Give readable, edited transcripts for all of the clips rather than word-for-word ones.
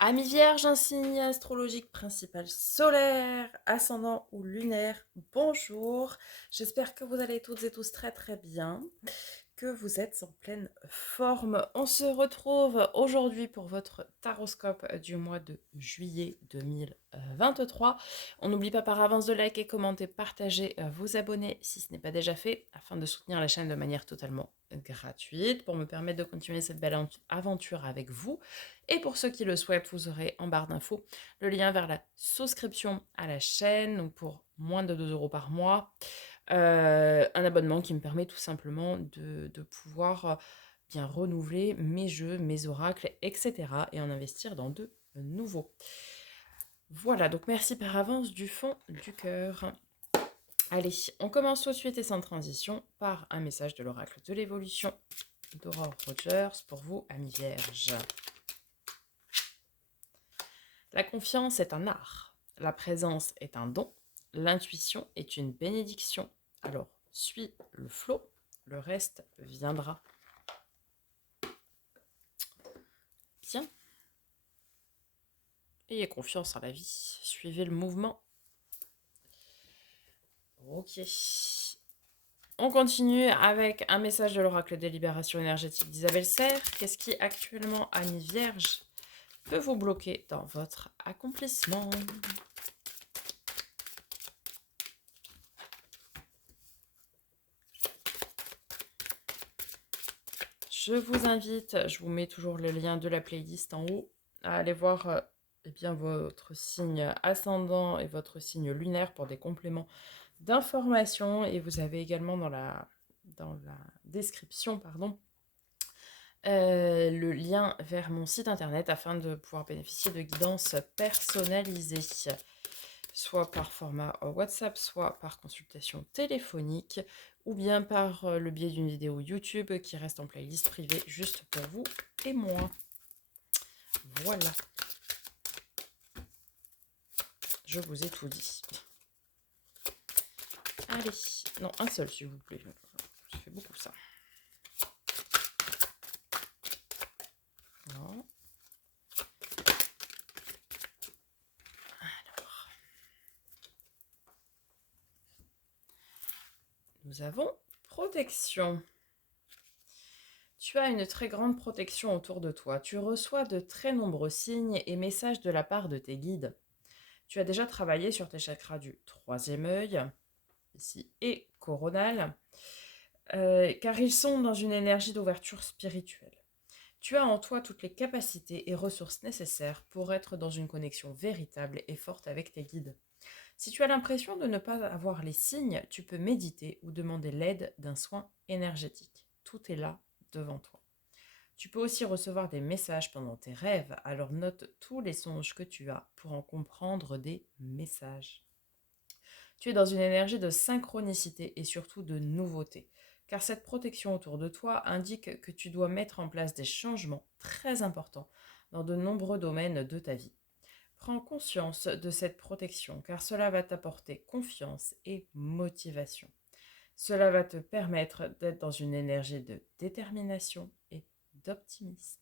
Amis vierge, un signe astrologique principal solaire, ascendant ou lunaire, bonjour. J'espère que vous allez toutes et tous très très bien, que vous êtes en pleine forme. On se retrouve aujourd'hui pour votre taroscope du mois de juillet 2023. On n'oublie pas par avance de liker, commenter, partager, vous abonner si ce n'est pas déjà fait, afin de soutenir la chaîne de manière totalement gratuite, pour me permettre de continuer cette belle aventure avec vous. Et pour ceux qui le souhaitent, vous aurez en barre d'infos le lien vers la souscription à la chaîne, donc pour moins de 2 € par mois. Un abonnement qui me permet tout simplement de pouvoir bien renouveler mes jeux, mes oracles, etc. et en investir dans de nouveaux. Voilà, donc merci par avance du fond du cœur. Allez, on commence tout de suite et sans transition par un message de l'oracle de l'évolution d'Aurore Rogers pour vous, amis vierges. La confiance est un art, la présence est un don, l'intuition est une bénédiction. Alors, suis le flot, le reste viendra. Bien. Ayez confiance en la vie, suivez le mouvement. Ok. On continue avec un message de l'oracle des libérations énergétiques d'Isabelle Serre. Qu'est-ce qui actuellement, amis vierges, peut vous bloquer dans votre accomplissement? Je vous invite, je vous mets toujours le lien de la playlist en haut, à aller voir eh bien, votre signe ascendant et votre signe lunaire pour des compléments d'informations. Et vous avez également dans la description, le lien vers mon site internet afin de pouvoir bénéficier de guidances personnalisées, soit par format WhatsApp, soit par consultation téléphonique, ou bien par le biais d'une vidéo YouTube qui reste en playlist privée juste pour vous et moi. Voilà. Je vous ai tout dit. Allez. Non, un seul s'il vous plaît. Je fais beaucoup ça. Non. Alors. Nous avons protection. Tu as une très grande protection autour de toi. Tu reçois de très nombreux signes et messages de la part de tes guides. Tu as déjà travaillé sur tes chakras du troisième œil, ici, et coronal, car ils sont dans une énergie d'ouverture spirituelle. Tu as en toi toutes les capacités et ressources nécessaires pour être dans une connexion véritable et forte avec tes guides. Si tu as l'impression de ne pas avoir les signes, tu peux méditer ou demander l'aide d'un soin énergétique. Tout est là devant toi. Tu peux aussi recevoir des messages pendant tes rêves, alors note tous les songes que tu as pour en comprendre des messages. Tu es dans une énergie de synchronicité et surtout de nouveauté, car cette protection autour de toi indique que tu dois mettre en place des changements très importants dans de nombreux domaines de ta vie. Prends conscience de cette protection, car cela va t'apporter confiance et motivation. Cela va te permettre d'être dans une énergie de détermination et d'optimisme.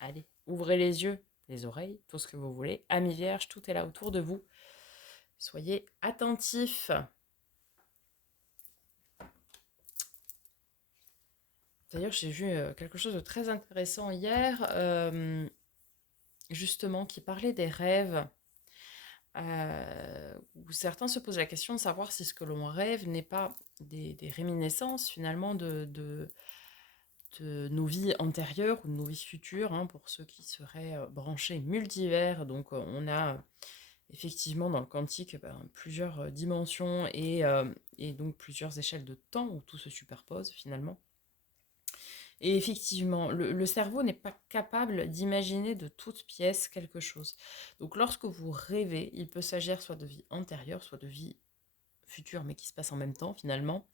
Allez, ouvrez les yeux, les oreilles, tout ce que vous voulez. Amis vierges, tout est là autour de vous. Soyez attentifs. D'ailleurs, j'ai vu quelque chose de très intéressant hier, justement, qui parlait des rêves, où certains se posent la question de savoir si ce que l'on rêve n'est pas des réminiscences, finalement, de nos vies antérieures ou de nos vies futures, hein, pour ceux qui seraient branchés multivers. Donc, on a effectivement dans le quantique plusieurs dimensions et donc plusieurs échelles de temps où tout se superpose finalement. Et effectivement, le cerveau n'est pas capable d'imaginer de toute pièce quelque chose. Donc lorsque vous rêvez, il peut s'agir soit de vie antérieure, soit de vie future, mais qui se passe en même temps finalement.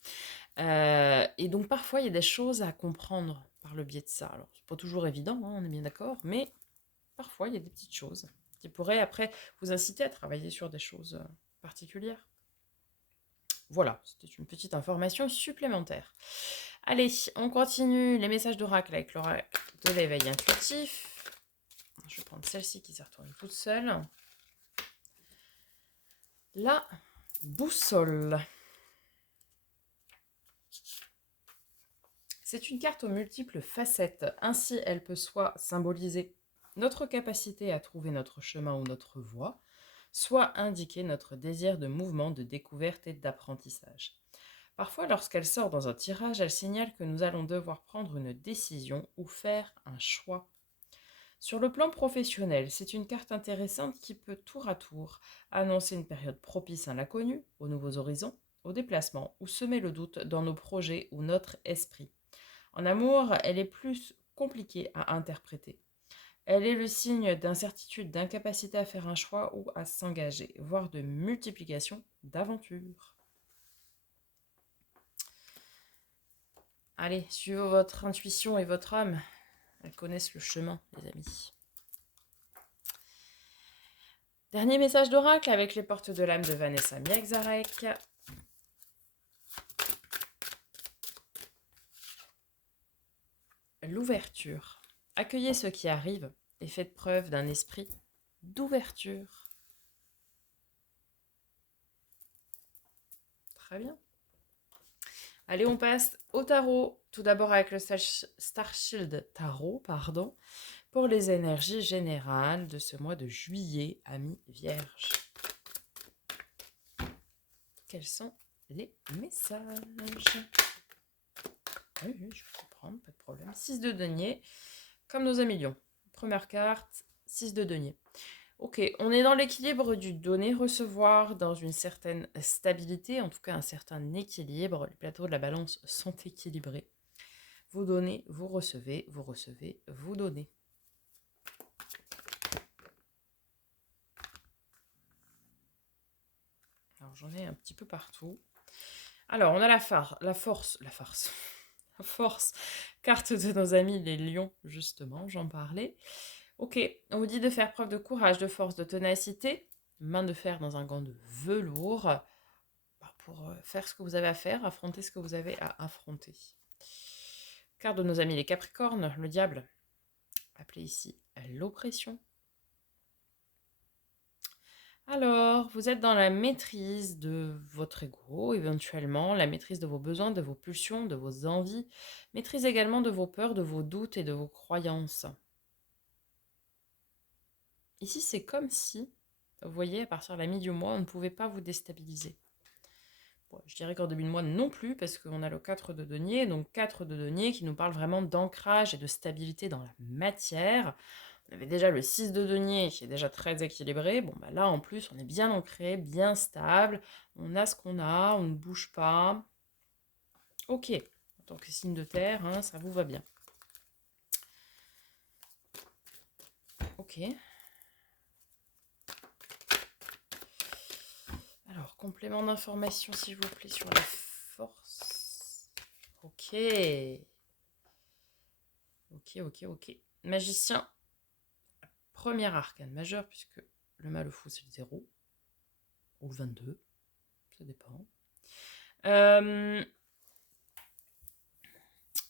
Et donc parfois, il y a des choses à comprendre par le biais de ça. Alors, c'est pas toujours évident, hein, on est bien d'accord, mais parfois, il y a des petites choses qui pourraient après vous inciter à travailler sur des choses particulières. Voilà, c'était une petite information supplémentaire. Allez, on continue les messages d'oracle avec l'oracle de l'éveil intuitif. Je vais prendre celle-ci qui s'est retournée toute seule. La boussole. C'est une carte aux multiples facettes. Ainsi, elle peut soit symboliser notre capacité à trouver notre chemin ou notre voie, soit indiquer notre désir de mouvement, de découverte et d'apprentissage. Parfois, lorsqu'elle sort dans un tirage, elle signale que nous allons devoir prendre une décision ou faire un choix. Sur le plan professionnel, c'est une carte intéressante qui peut tour à tour annoncer une période propice à l'inconnu, aux nouveaux horizons, aux déplacements ou semer le doute dans nos projets ou notre esprit. En amour, elle est plus compliquée à interpréter. Elle est le signe d'incertitude, d'incapacité à faire un choix ou à s'engager, voire de multiplication d'aventures. Allez, suivez votre intuition et votre âme. Elles connaissent le chemin, les amis. Dernier message d'oracle avec les portes de l'âme de Vanessa Miexarek. L'ouverture. Accueillez ce qui arrive et faites preuve d'un esprit d'ouverture. Très bien. Allez, on passe au tarot. Tout d'abord avec le Starshield Tarot, pour les énergies générales de ce mois de juillet, amis vierges. Quels sont les messages? Oui, je peux comprendre, pas de problème. 6 de denier, comme nos amis lions. Première carte, 6 de denier. Ok, on est dans l'équilibre du donner-recevoir, dans une certaine stabilité, en tout cas un certain équilibre. Les plateaux de la balance sont équilibrés. Vous donnez, vous recevez, vous donnez. Alors j'en ai un petit peu partout. Alors on a la force, carte de nos amis les lions, justement, j'en parlais. Ok, on vous dit de faire preuve de courage, de force, de ténacité, main de fer dans un gant de velours, pour faire ce que vous avez à faire, affronter ce que vous avez à affronter. Carte de nos amis les capricornes, le diable, appelé ici l'oppression. Alors, vous êtes dans la maîtrise de votre ego, éventuellement, la maîtrise de vos besoins, de vos pulsions, de vos envies, maîtrise également de vos peurs, de vos doutes et de vos croyances. Ici, c'est comme si, vous voyez, à partir de la mi du mois, on ne pouvait pas vous déstabiliser. Bon, je dirais qu'en début de mois non plus, parce qu'on a le 4 de denier, donc 4 de denier qui nous parle vraiment d'ancrage et de stabilité dans la matière. On avait déjà le 6 de denier qui est déjà très équilibré. Bon, bah là, en plus, on est bien ancré, bien stable. On a ce qu'on a, on ne bouge pas. Ok, en tant que signe de terre, hein, ça vous va bien. Ok. Alors, complément d'information, s'il vous plaît, sur la force. Ok. Ok. Magicien. Premier arcane majeur, puisque le mal fou, c'est le 0. Ou le 22. Ça dépend. Le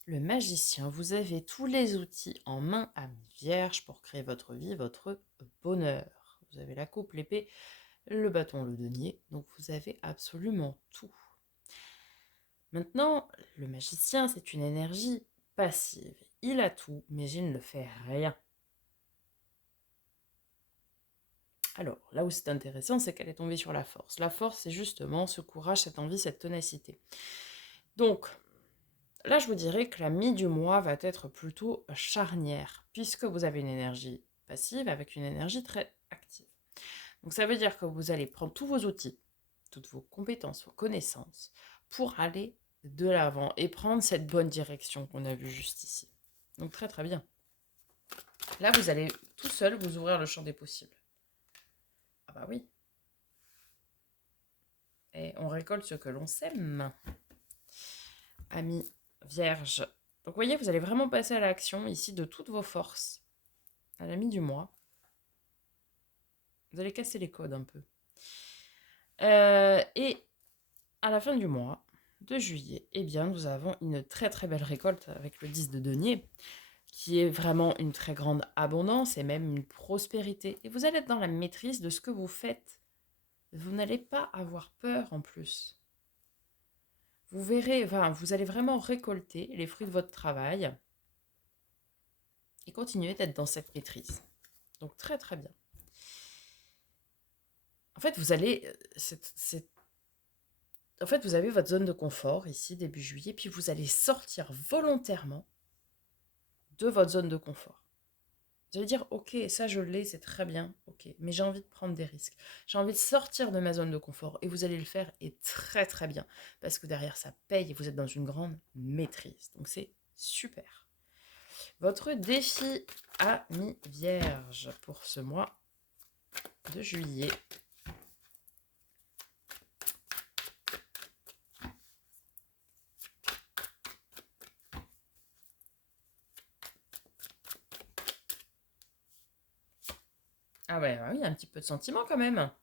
magicien, vous avez tous les outils en main à vierge pour créer votre vie, votre bonheur. Vous avez la coupe, l'épée, le bâton, le denier. Donc vous avez absolument tout. Maintenant, le magicien, c'est une énergie passive. Il a tout, mais il ne fait rien. Alors, là où c'est intéressant, c'est qu'elle est tombée sur la force. La force, c'est justement ce courage, cette envie, cette ténacité. Donc, là, je vous dirais que la mi du mois va être plutôt charnière, puisque vous avez une énergie passive avec une énergie très active. Donc, ça veut dire que vous allez prendre tous vos outils, toutes vos compétences, vos connaissances, pour aller de l'avant et prendre cette bonne direction qu'on a vue juste ici. Donc, très très bien. Là, vous allez tout seul vous ouvrir le champ des possibles. Ah bah oui. Et on récolte ce que l'on sème. Amis vierge. Donc, vous voyez, vous allez vraiment passer à l'action ici de toutes vos forces. À la mi du mois. Vous allez casser les codes un peu. Et à la fin du mois de juillet, eh bien, nous avons une très très belle récolte avec le 10 de denier. qui est vraiment une très grande abondance et même une prospérité. Et vous allez être dans la maîtrise de ce que vous faites. Vous n'allez pas avoir peur en plus. Vous verrez, enfin, vous allez vraiment récolter les fruits de votre travail et continuer d'être dans cette maîtrise. Donc très très bien. En fait, vous allez, en fait, vous avez votre zone de confort ici début juillet, puis vous allez sortir volontairement de votre zone de confort. Vous allez dire, ok, ça je l'ai, c'est très bien, ok, mais j'ai envie de prendre des risques. J'ai envie de sortir de ma zone de confort et vous allez le faire et très très bien parce que derrière ça paye et vous êtes dans une grande maîtrise. Donc c'est super. Votre défi ami vierge pour ce mois de juillet. Ah ouais, oui, il y a un petit peu de sentiment quand même. Un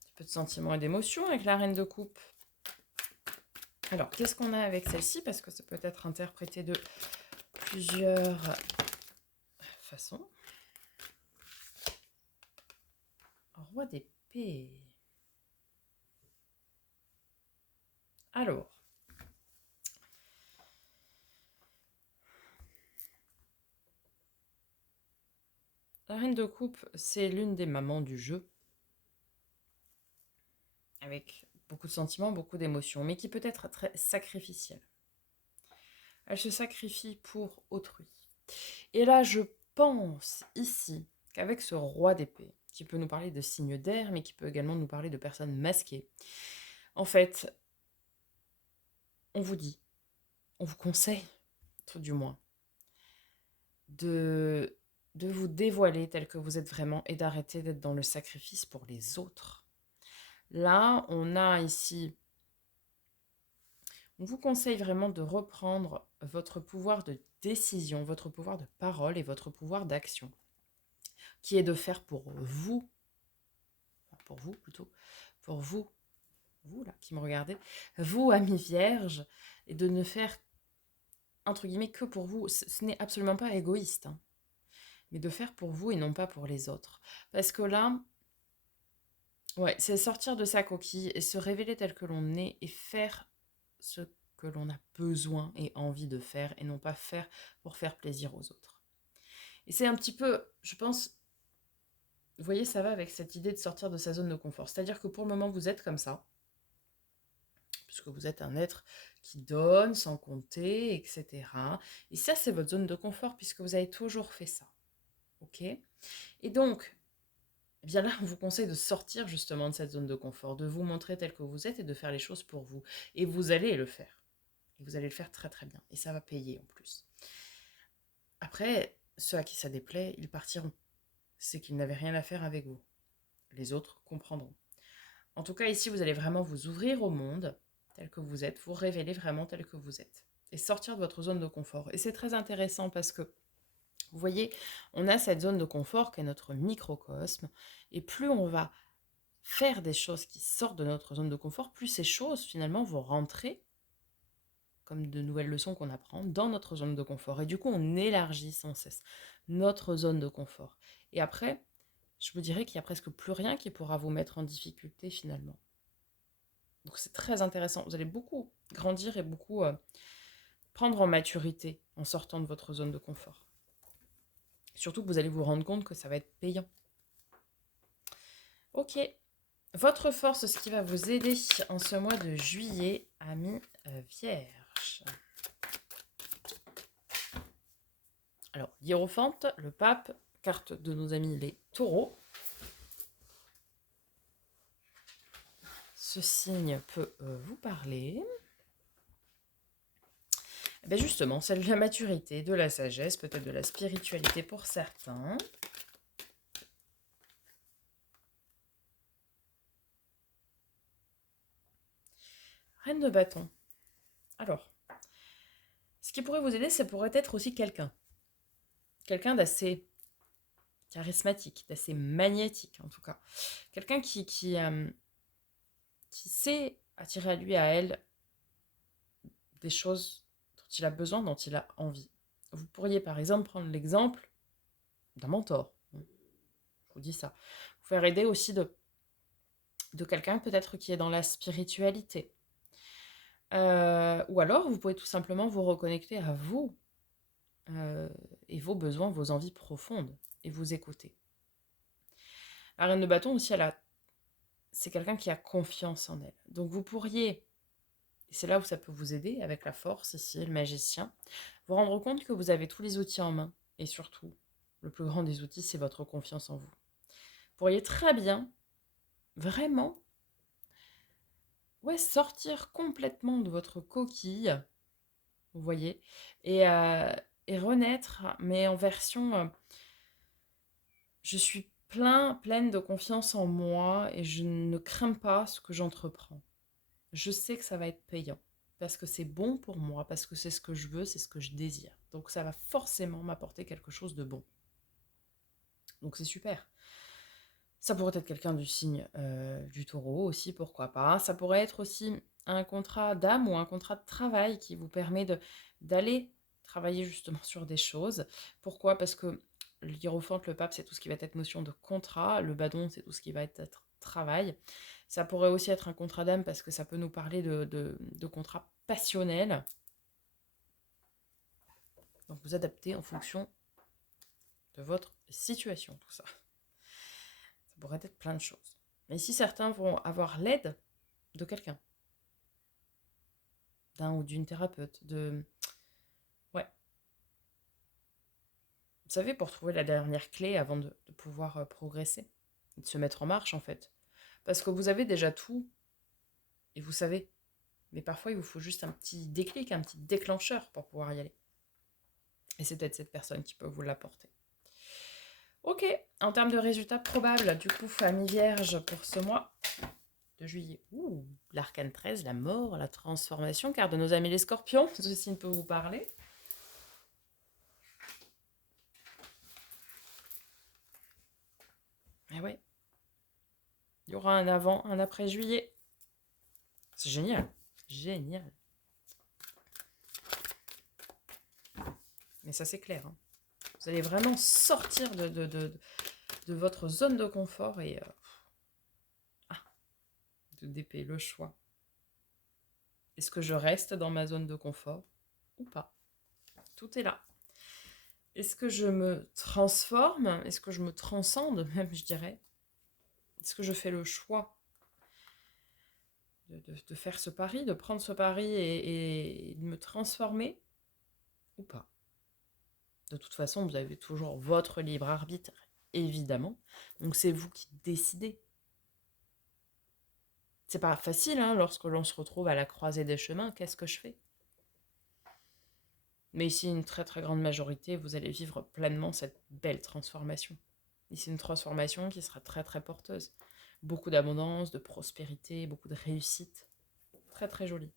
petit peu de sentiment et d'émotion avec la reine de coupe. Alors, qu'est-ce qu'on a avec celle-ci? Parce que ça peut être interprété de plusieurs façons. Roi d'épée. Alors, la reine de coupe, c'est l'une des mamans du jeu, avec beaucoup de sentiments, beaucoup d'émotions, mais qui peut être très sacrificielle. Elle se sacrifie pour autrui. Et là, je pense ici qu'avec ce roi d'épée, qui peut nous parler de signes d'air, mais qui peut également nous parler de personnes masquées, en fait, on vous dit, on vous conseille, tout du moins, de, de vous dévoiler tel que vous êtes vraiment et d'arrêter d'être dans le sacrifice pour les autres. Là, on a ici, on vous conseille vraiment de reprendre votre pouvoir de décision, votre pouvoir de parole et votre pouvoir d'action, qui est de faire pour vous plutôt, pour vous là qui me regardez, vous amis vierges, et de ne faire entre guillemets que pour vous. Ce n'est absolument pas égoïste, hein, mais de faire pour vous et non pas pour les autres. Parce que là, ouais, c'est sortir de sa coquille et se révéler tel que l'on est et faire ce que l'on a besoin et envie de faire et non pas faire pour faire plaisir aux autres. Et c'est un petit peu, je pense, vous voyez, ça va avec cette idée de sortir de sa zone de confort. C'est-à-dire que pour le moment, vous êtes comme ça, puisque vous êtes un être qui donne sans compter, etc. Et ça, c'est votre zone de confort, puisque vous avez toujours fait ça. Ok? Et donc, eh bien là, on vous conseille de sortir justement de cette zone de confort, de vous montrer tel que vous êtes et de faire les choses pour vous. Et vous allez le faire. Et vous allez le faire très très bien. Et ça va payer en plus. Après, ceux à qui ça déplaît, ils partiront. C'est qu'ils n'avaient rien à faire avec vous. Les autres comprendront. En tout cas, ici, vous allez vraiment vous ouvrir au monde tel que vous êtes, vous révéler vraiment tel que vous êtes et sortir de votre zone de confort. Et c'est très intéressant parce que, vous voyez, on a cette zone de confort qui est notre microcosme et plus on va faire des choses qui sortent de notre zone de confort, plus ces choses finalement vont rentrer comme de nouvelles leçons qu'on apprend dans notre zone de confort. Et du coup, on élargit sans cesse notre zone de confort. Et après, je vous dirais qu'il n'y a presque plus rien qui pourra vous mettre en difficulté finalement. Donc c'est très intéressant. Vous allez beaucoup grandir et beaucoup prendre en maturité en sortant de votre zone de confort. Surtout que vous allez vous rendre compte que ça va être payant. Ok. Votre force, ce qui va vous aider en ce mois de juillet, amis vierges. Alors, Hiérophante, le pape, carte de nos amis les taureaux. Ce signe peut vous parler. Eh bien justement, c'est de la maturité, de la sagesse, peut-être de la spiritualité pour certains. Reine de bâton. Alors, ce qui pourrait vous aider, ça pourrait être aussi quelqu'un. Quelqu'un d'assez charismatique, d'assez magnétique en tout cas. Quelqu'un qui sait attirer à lui, à elle, des choses dont il a besoin, dont il a envie. Vous pourriez par exemple prendre l'exemple d'un mentor. Je vous dis ça. Vous faire aider aussi de quelqu'un peut-être qui est dans la spiritualité. Ou alors, vous pouvez tout simplement vous reconnecter à vous et vos besoins, vos envies profondes et vous écouter. La reine de bâton aussi, c'est quelqu'un qui a confiance en elle. Donc vous pourriez, et c'est là où ça peut vous aider avec la force ici, le magicien, vous rendre compte que vous avez tous les outils en main. Et surtout, le plus grand des outils, c'est votre confiance en vous. Vous pourriez très bien, vraiment, sortir complètement de votre coquille, vous voyez, et renaître, mais en version je suis pleine de confiance en moi et je ne crains pas ce que j'entreprends. Je sais que ça va être payant parce que c'est bon pour moi, parce que c'est ce que je veux, c'est ce que je désire. Donc ça va forcément m'apporter quelque chose de bon. Donc c'est super. Ça pourrait être quelqu'un du signe du taureau aussi, pourquoi pas. Ça pourrait être aussi un contrat d'âme ou un contrat de travail qui vous permet d'aller travailler justement sur des choses. Pourquoi? Parce que l'hiérophante, le pape, c'est tout ce qui va être notion de contrat. Le badon, c'est tout ce qui va être travail. Ça pourrait aussi être un contrat d'âme parce que ça peut nous parler de contrats passionnels. Donc vous adaptez en fonction de votre situation, tout ça. Ça pourrait être plein de choses. Mais ici, certains vont avoir l'aide de quelqu'un, d'un ou d'une thérapeute, Ouais. Vous savez, pour trouver la dernière clé avant de pouvoir progresser, de se mettre en marche, en fait. Parce que vous avez déjà tout, et vous savez. Mais parfois, il vous faut juste un petit déclic, un petit déclencheur pour pouvoir y aller. Et c'est peut-être cette personne qui peut vous l'apporter. Ok, en termes de résultats probables, du coup, famille vierge pour ce mois de juillet. Ouh, l'arcane 13, la mort, la transformation, car de nos amis les scorpions, ceci ne peut vous parler. Eh ouais, il y aura un avant, un après juillet. C'est génial, génial. Mais ça, c'est clair. Hein. Vous allez vraiment sortir de votre zone de confort et de d'épée, le choix. Est-ce que je reste dans ma zone de confort ou pas? Tout est là. Est-ce que je me transforme? Est-ce que je me transcende, même, je dirais? Est-ce que je fais le choix de faire ce pari, de prendre ce pari et de me transformer ou pas? De toute façon, vous avez toujours votre libre arbitre, évidemment. Donc c'est vous qui décidez. C'est pas facile, hein, lorsque l'on se retrouve à la croisée des chemins, qu'est-ce que je fais? Mais ici, une très très grande majorité, vous allez vivre pleinement cette belle transformation. Ici, une transformation qui sera très très porteuse. Beaucoup d'abondance, de prospérité, beaucoup de réussite. Très très jolie.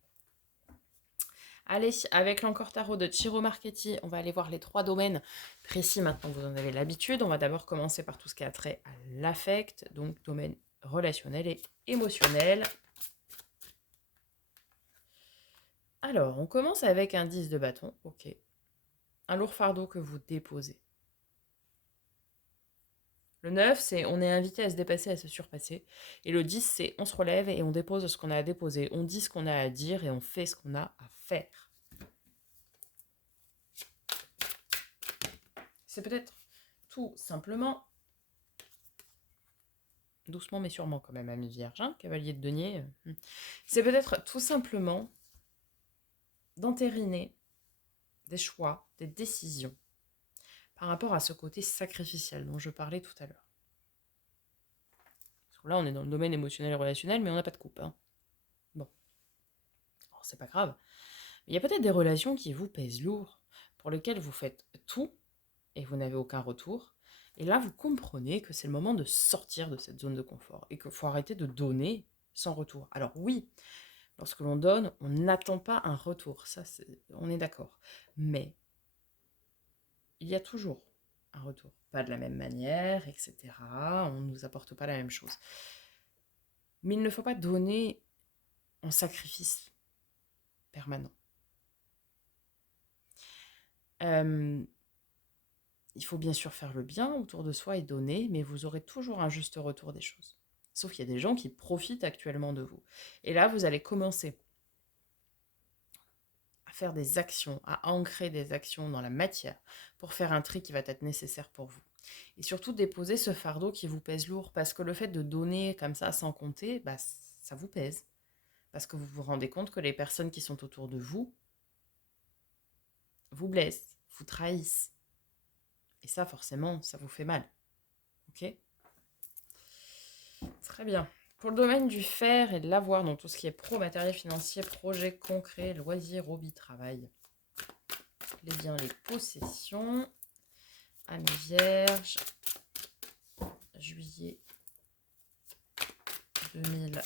Allez, avec l'Encore Tarot de Ciro Marchetti, on va aller voir les 3 domaines précis maintenant, vous en avez l'habitude. On va d'abord commencer par tout ce qui a trait à l'affect, donc domaine relationnel et émotionnel. Alors, on commence avec un 10 de bâton, ok. Un lourd fardeau que vous déposez. Le 9, c'est on est invité à se dépasser, à se surpasser. Et le 10, c'est on se relève et on dépose ce qu'on a à déposer. On dit ce qu'on a à dire et on fait ce qu'on a à faire. C'est peut-être tout simplement, doucement mais sûrement quand même, ami vierge, hein, cavalier de denier. C'est peut-être tout simplement d'entériner des choix, des décisions par rapport à ce côté sacrificiel dont je parlais tout à l'heure. Parce que là, on est dans le domaine émotionnel et relationnel, mais on n'a pas de coupe. Hein. Bon, alors, c'est pas grave. Il y a peut-être des relations qui vous pèsent lourd, pour lesquelles vous faites tout et vous n'avez aucun retour. Et là, vous comprenez que c'est le moment de sortir de cette zone de confort et qu'il faut arrêter de donner sans retour. Alors oui, lorsque l'on donne, on n'attend pas un retour, ça, on est d'accord. Mais il y a toujours un retour. Pas de la même manière, etc. On ne nous apporte pas la même chose. Mais il ne faut pas donner en sacrifice permanent. Euh, il faut bien sûr faire le bien autour de soi et donner, mais vous aurez toujours un juste retour des choses. Sauf qu'il y a des gens qui profitent actuellement de vous. Et là, vous allez commencer à faire des actions, à ancrer des actions dans la matière pour faire un tri qui va être nécessaire pour vous. Et surtout déposer ce fardeau qui vous pèse lourd, parce que le fait de donner comme ça sans compter, bah, ça vous pèse. Parce que vous vous rendez compte que les personnes qui sont autour de vous vous blessent, vous trahissent. Et ça, forcément, ça vous fait mal. Ok? Très bien. Pour le domaine du faire et de l'avoir, donc tout ce qui est pro, matériel financier, projet concret, loisirs, hobby, travail, les biens, les possessions, Amis vierge, juillet 2000.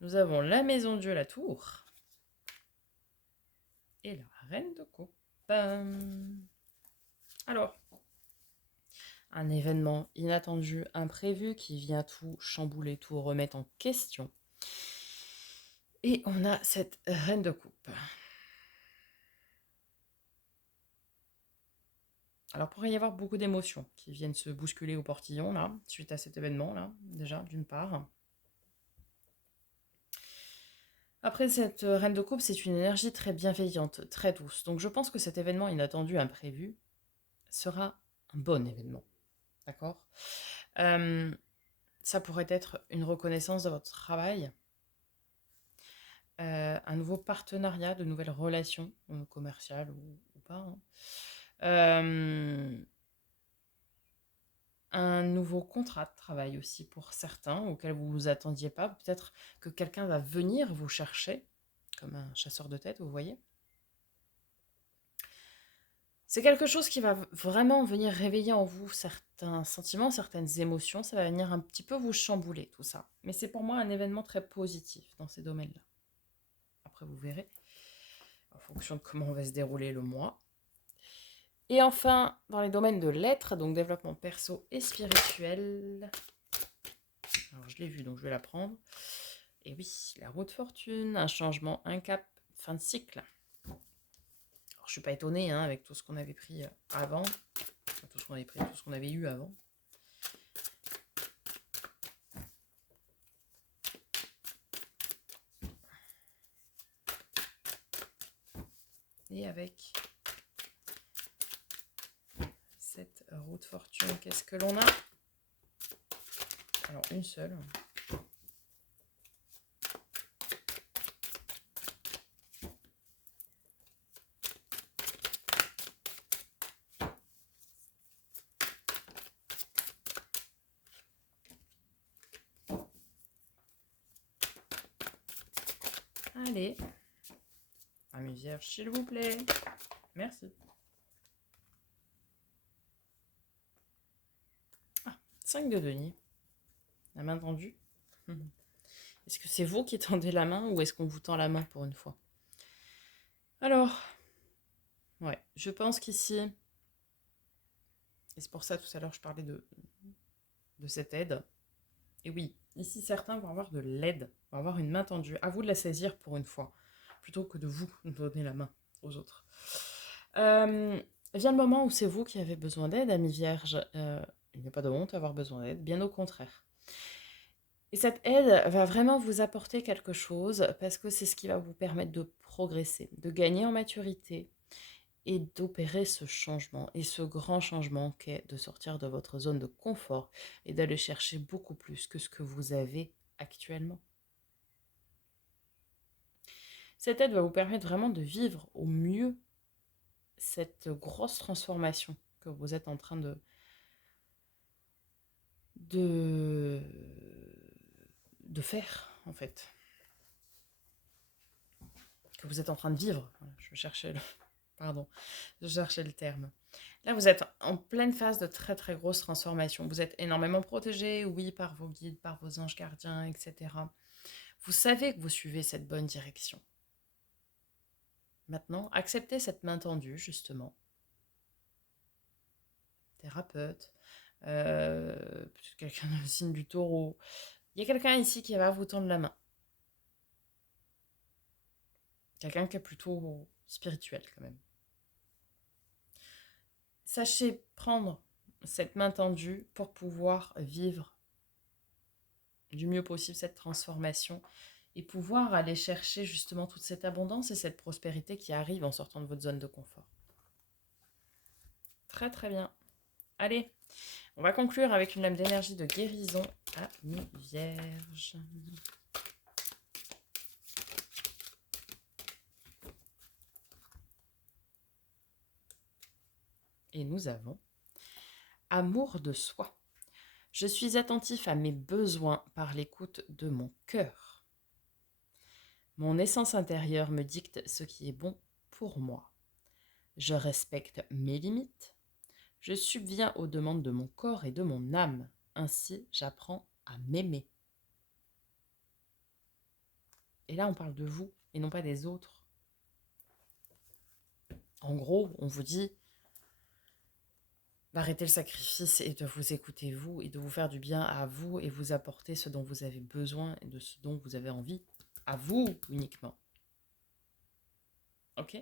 Nous avons la maison Dieu, la tour, et la reine de coupe. Alors, un événement inattendu, imprévu, qui vient tout chambouler, tout remettre en question. Et on a cette reine de coupe. Alors, pourrait y avoir beaucoup d'émotions qui viennent se bousculer au portillon, là, suite à cet événement-là, déjà, d'une part. Après, cette reine de coupe, c'est une énergie très bienveillante, très douce. Donc, je pense que cet événement inattendu, imprévu, sera un bon événement. D'accord. Ça pourrait être une reconnaissance de votre travail, un nouveau partenariat, de nouvelles relations commerciales ou pas. Hein. Un nouveau contrat de travail aussi pour certains auquel vous ne vous attendiez pas. Peut-être que quelqu'un va venir vous chercher, comme un chasseur de tête, vous voyez. C'est quelque chose qui va vraiment venir réveiller en vous certains sentiments, certaines émotions. Ça va venir un petit peu vous chambouler, tout ça. Mais c'est pour moi un événement très positif dans ces domaines-là. Après, vous verrez, en fonction de comment va se dérouler le mois. Et enfin, dans les domaines de l'être, donc développement perso et spirituel. Alors, je l'ai vu, donc je vais la prendre. Et oui, la roue de fortune, un changement, un cap, fin de cycle. Alors, je ne suis pas étonnée hein, avec tout ce qu'on avait pris avant. Enfin, tout ce qu'on avait pris, tout ce qu'on avait eu avant. Et avec cette roue de fortune, qu'est-ce que l'on a? Alors, une seule. Allez. Amis vierges, s'il vous plaît. Merci. Ah, 5 de denier. La main tendue. Est-ce que c'est vous qui tendez la main ou est-ce qu'on vous tend la main pour une fois? Alors, ouais, je pense qu'ici, et c'est pour ça tout à l'heure je parlais de cette aide. Et oui, ici certains vont avoir de l'aide, vont avoir une main tendue. À vous de la saisir pour une fois, plutôt que de vous donner la main aux autres. Vient le moment où c'est vous qui avez besoin d'aide, amis vierges. Il n'y a pas de honte à avoir besoin d'aide, bien au contraire. Et cette aide va vraiment vous apporter quelque chose parce que c'est ce qui va vous permettre de progresser, de gagner en maturité et d'opérer ce changement et ce grand changement qu'est de sortir de votre zone de confort et d'aller chercher beaucoup plus que ce que vous avez actuellement. Cette aide va vous permettre vraiment de vivre au mieux cette grosse transformation que vous êtes en train de, de faire, en fait. Que vous êtes en train de vivre. Je cherchais le terme. Là, vous êtes en pleine phase de très très grosse transformation. Vous êtes énormément protégé, oui, par vos guides, par vos anges gardiens, etc. Vous savez que vous suivez cette bonne direction. Maintenant, acceptez cette main tendue, justement. Thérapeute, peut-être quelqu'un dans le signe du taureau. Il y a quelqu'un ici qui va vous tendre la main. Quelqu'un qui est plutôt spirituel quand même. Sachez prendre cette main tendue pour pouvoir vivre du mieux possible cette transformation et pouvoir aller chercher justement toute cette abondance et cette prospérité qui arrive en sortant de votre zone de confort. Très très bien. Allez, on va conclure avec une lame d'énergie de guérison à mi-vierge. Et nous avons amour de soi. Je suis attentif à mes besoins par l'écoute de mon cœur. Mon essence intérieure me dicte ce qui est bon pour moi. Je respecte mes limites. Je subviens aux demandes de mon corps et de mon âme. Ainsi, j'apprends à m'aimer. Et là, on parle de vous et non pas des autres. En gros, on vous dit d'arrêter le sacrifice et de vous écouter vous et de vous faire du bien à vous et vous apporter ce dont vous avez besoin et de ce dont vous avez envie à vous uniquement. Ok ?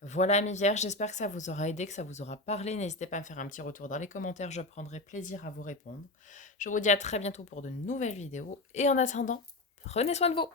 Voilà mes vierges, j'espère que ça vous aura aidé, que ça vous aura parlé. N'hésitez pas à me faire un petit retour dans les commentaires, je prendrai plaisir à vous répondre. Je vous dis à très bientôt pour de nouvelles vidéos et en attendant, prenez soin de vous.